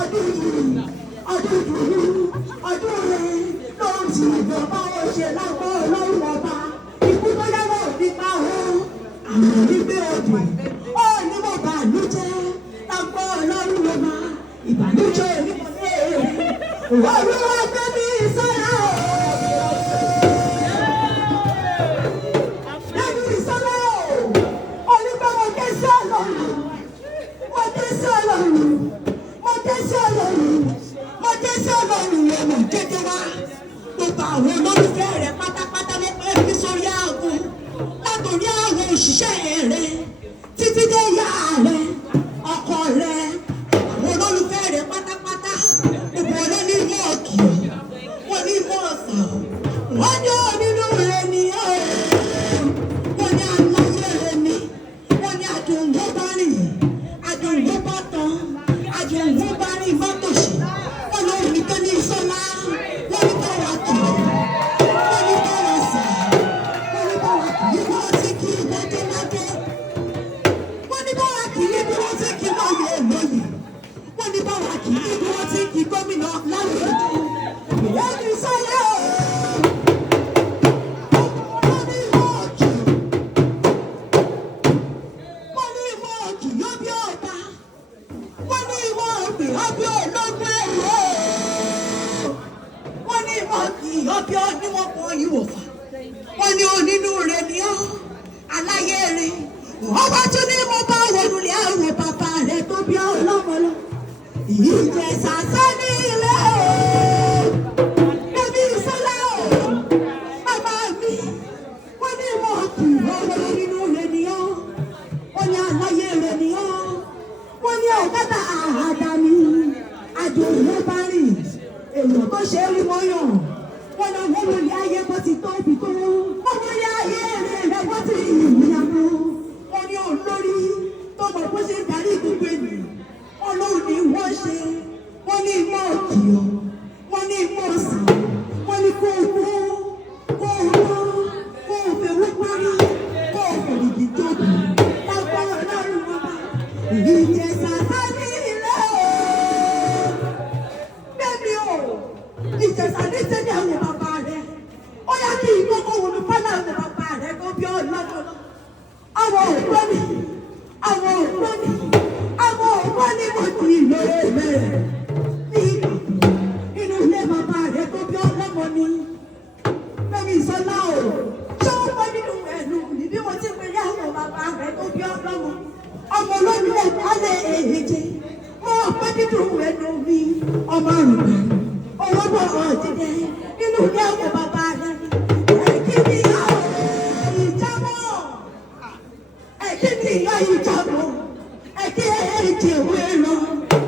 ọdún yìí ọdún dùnú ọdún rẹ ló ń sì ìjọba ọ̀ṣẹ̀ lágbó ọlọ́run ọba ikú tó yáwó nípa òun àwọn onígbé òdì ó ní mo bàlújẹ́ lágbó ọlọ́run ọba ìbànújẹ́ onímọ̀lẹ́ olúwa gbé mi sọ́ra o. lẹ́nu ìsọ́lá o onígbà mo dé sí ọlọ́run mo dé sí ọlọ́run mo dé sí ọlọ́run mo dé sí ọlọ́run lẹ́nu kéde wá gbogbo àwọn olólùfẹ́ rẹ̀ pátápátá lẹ́pẹ́ fi sórí aago látòrí àwọn òṣìṣẹ́ rẹ̀ títí dé ìyá rẹ̀ ọkọ rẹ̀ àwọn olólùfẹ́ rẹ̀ pátápátá gbogbo wọn ní mọ́ọ̀kì wọn ní mọ́ọ̀sà wọn ní onínú rẹ̀ ní wọn ní aláyé rẹ̀ ní wọn ní àdùnwó bá rìn àdùnwó bá tán àdùnwó bá rìn mọ́tòṣì wọn lóun nìkan ní ìsọ́lá wọn ní báwa kì í wọn ní báwa sà wọn ní báwa kì í wọ́n ti kí ládéládé wọn ní báwa kì í bí wọ́n ti kí lóye lóye wọ́n ní báwa kì í bí wọ́n ti kí gómìnà láwùjọ ìyá ní sọ́lá o. wọ́n ní mọ́ọ̀kì wọ́n ní mọ́ọ̀kì yóò bí ọba wọ́n ní mọ́ọ̀kì yóò bí ológun ẹ̀rọ wọ́n ní mọ́ọ̀kì yóò bí oníwọ̀pọ̀ ìwòfà wọ́n ní onínú rẹ̀ ní ọ́ aláyé rẹ̀ ọba tún ní mo bá wọnú ilé àwọn bàbá rẹ̀ tó bí ọlọ́mọ lọ. Ìjẹ̀ṣà sẹ́ni ilé o, bébí ìsọ́lá o, bàbá mi, wọ́n ní mo kì í ọwọ́ nínú rẹ̀ nìyọ́, wọ́n ní aláyé rẹ̀ nìyọ́, wọ́n ní ọ̀gádà àdáni, àjòyè bá rìn, èèyàn tó ṣe é rí mọ́yàn, wọ́n ní wọ́n wọlé ayé bó ti tó ibi tó, wọ́n wọlé ayé rẹ̀ bó ti ìyàwó, wọ́n ní olórí tó mọ̀ bó ṣe darí gbogbo ènìyàn. Ọlọ́run ni wọ́n ṣe wọ́n ní mọ́ òkìyọ̀ wọ́n ní mọ́ ọ̀sán wọ́n ní kó owó kó owó kó òfèwé parí kó òfòrìdì tóbi lágbára ọlọ́run ọba Ìjẹ̀ṣà sẹ́ni ilé o. Bẹ́ẹ̀ni o Ìjẹ̀ṣà ní sẹ́ni àwọn bàbá rẹ̀ ó yá kí ìgbókò wọnú fẹ́lá àwọn bàbá rẹ̀ kó bí ọlọ́dọ̀ àwọn òpó mi àwọn òpó mi àwọn òpó ní mo ti lóore rẹ̀ ní inú ilé bàbá rẹ̀ tó bí ọlọ́mọ ni Fẹ́mi Ìṣọ̀lá o ṣé ó wọ nínú ẹ̀nu ní bí mo ti pèrè àwọn bàbá rẹ̀ tó bí ọlọ́mọ ọmọ olómi ẹ̀kálẹ̀ èyíjẹ wọ́n pẹ́ nínú ẹ̀nu mi ọmọ àrùbá owó bọ̀ ọ̀dídẹ nínú ilé àwọn bàbá rẹ̀ ẹ̀kí ni ìyá ìjábọ̀ ẹ̀kí ni ìyá ìjábọ̀ ẹ̀kí ẹ̀jẹ̀ ìwé lọ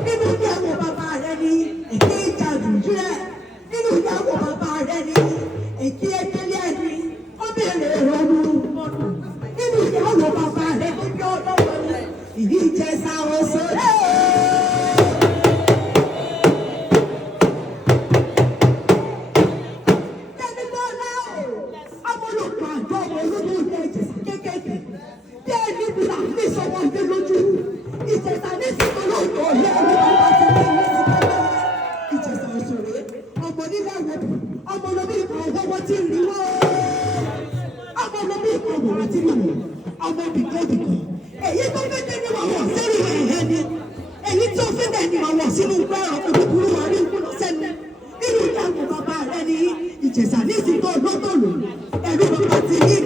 nínú ilé àwọn bàbá rẹ̀ ni ẹ̀kí ìjà dùdú rẹ̀ nínú ilé àwọn bàbá rẹ̀ ni ẹ̀kí ẹ̀kẹ́lẹ́ ẹ̀rí ó bèrè ìrọ̀rùn mọ́tò nínú ilé àwọn bàbá rẹ̀ tó bí ọlọ́wọ́ ni Ìjẹ̀ṣà òṣèré. Ìjẹ̀ṣà ní sínú lóòótọ́ ọ̀lẹ́ orí bàbá ti ní ìlú Ìjẹ̀ṣà òṣèré ọmọ nílẹ̀ wọ̀ ọmọ lóbi ìmọ̀ ọwọ́ tí rí wọ́ ọmọ lóbi ìmọ̀ ọwọ́ tí rí wọ́ ọmọ bìkọ́ èyí tó fi dé ní wàwọ̀ sẹ́rí ẹ̀hẹ́ ni èyí tó fi dé ní wàwọ̀ sínú gbọ́ ọ̀pọ̀ kúkúrú wà ní ìkúlọ̀ sẹ́nu nínú ìyá àwọn bàbá rẹ ní Ìjẹ̀ṣà ní ìsìnkú ọlọ́tọ̀lù ẹ̀rí bàbá ti ní